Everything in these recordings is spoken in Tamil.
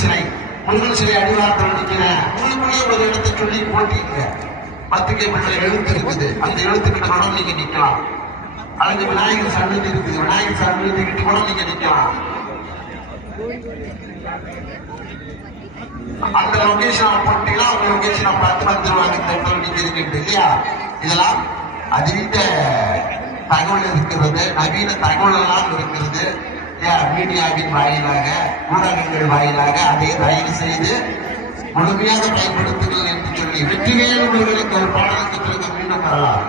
சிலை முருகன் சிலை அடிவாரத்தில் நிற்கிறேன். உங்களுக்குள்ளே ஒரு இடத்தை சொல்லி போட்டிங்க. 10 கிலோமீட்டர் எழுத்து இருக்குது. அந்த எழுத்துக்கிட்ட கூட நீங்க நிக்கலாம். அல்லது விநாயகர் சன்னதி இருக்குது. விநாயகர் சன்னதி கிட்ட கூட நீங்க நிக்கலாம். அந்த லொகேஷன் போட்டீங்கன்னா உங்க லொகேஷனை பார்த்து வந்துருவாங்க. இந்த இடத்துல நீங்க இருக்கு இல்லையா? இதெல்லாம் அதிக தகவல் இருக்கிறது. நவீன தகவல் எல்லாம் இருக்கிறது. மீடியாவின் வாயிலாக ஊடகங்கள் வாயிலாக அதை தயவு செய்து முழுமையாக பயன்படுத்துங்கள் என்று சொல்லி வெற்றிவேல் உங்களுக்கு ஒரு பாடலுக்கு பிறகு மீண்டும் வரலாம்.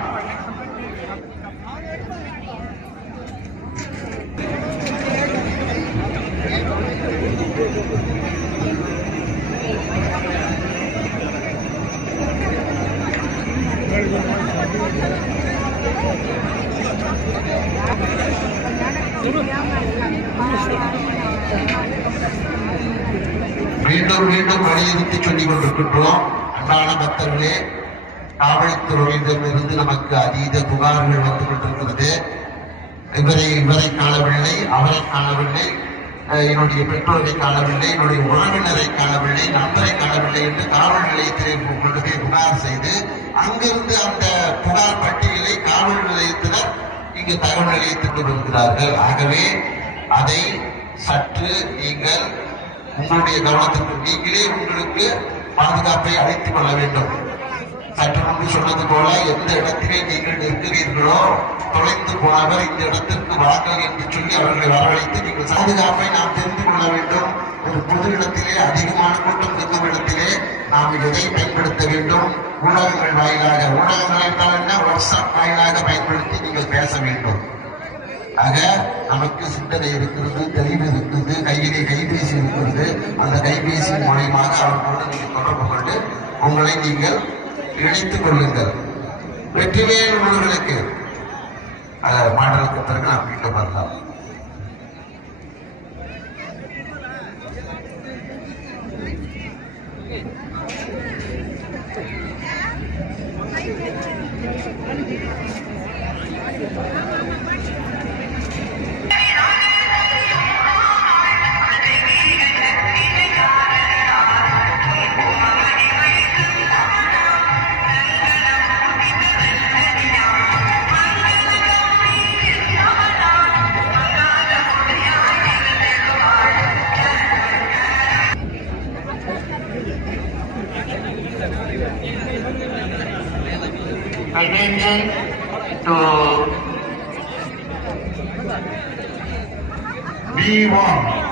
மீண்டும் மீண்டும் வலியுறுத்தி சொல்லிக் கொண்டிருக்கின்றோம். அன்பான பக்தர்களே, காவல்துறையிடமிருந்து நமக்கு அதீத புகார்கள் வந்து கொண்டிருக்கிறது. இவரை காணவில்லை, அவரை காணவில்லை, என்னுடைய பெற்றோரை காணவில்லை, என்னுடைய உறவினரை காணவில்லை, நண்பரை காணவில்லை என்று காவல் நிலையத்திலே கொண்டு போய் புகார் செய்து அங்கிருந்து அந்த புகார் பட்டியலை காவல் நிலையத்தினர் இங்கு தகவல் நிலையத்திற்கு வருகிறார்கள். ஆகவே அதை சற்று நீங்கள் உங்களுடைய கவனத்திற்கு நீங்களே உங்களுக்கு பாதுகாப்பை அழைத்துக் கொள்ள வேண்டும். சற்று முன்பு சொன்னது போல எந்த இடத்திலே நீங்கள் நிற்கிறீர்களோ தொலைந்து போனவர் இந்த இடத்திற்கு வாருங்கள் என்று சொல்லி அவர்களை வரவழைத்து நீங்கள் பாதுகாப்பை நாம் தெரிந்து கொள்ள வேண்டும். ஒரு பொது இடத்திலே அதிகமான கூட்டம் இருக்கும் இடத்திலே நாம் எதை பயன்படுத்த வேண்டும்? ஊடகங்கள் வாயிலாக, ஊடகங்கள் என்றால் என்ன, வாட்ஸ்அப் வாயிலாக பயன்படுத்தி நீங்கள் பேச வேண்டும். ஆக நமக்கு சிந்தனை இருக்கிறது, தெளிவு இருக்கிறது, கையிலே கைபேசி இருக்கிறது. அந்த கைபேசியின் மூலயமாக அவர்களோடு நீங்கள் தொடர்பு கொண்டு உங்களை நீங்கள் இணைத்துக் கொள்ளுங்கள். வெற்றிவேல் முருகனுக்கு பாடலுக்கு பிறகு நாம் மீண்டும் வரலாம். Attention to B1.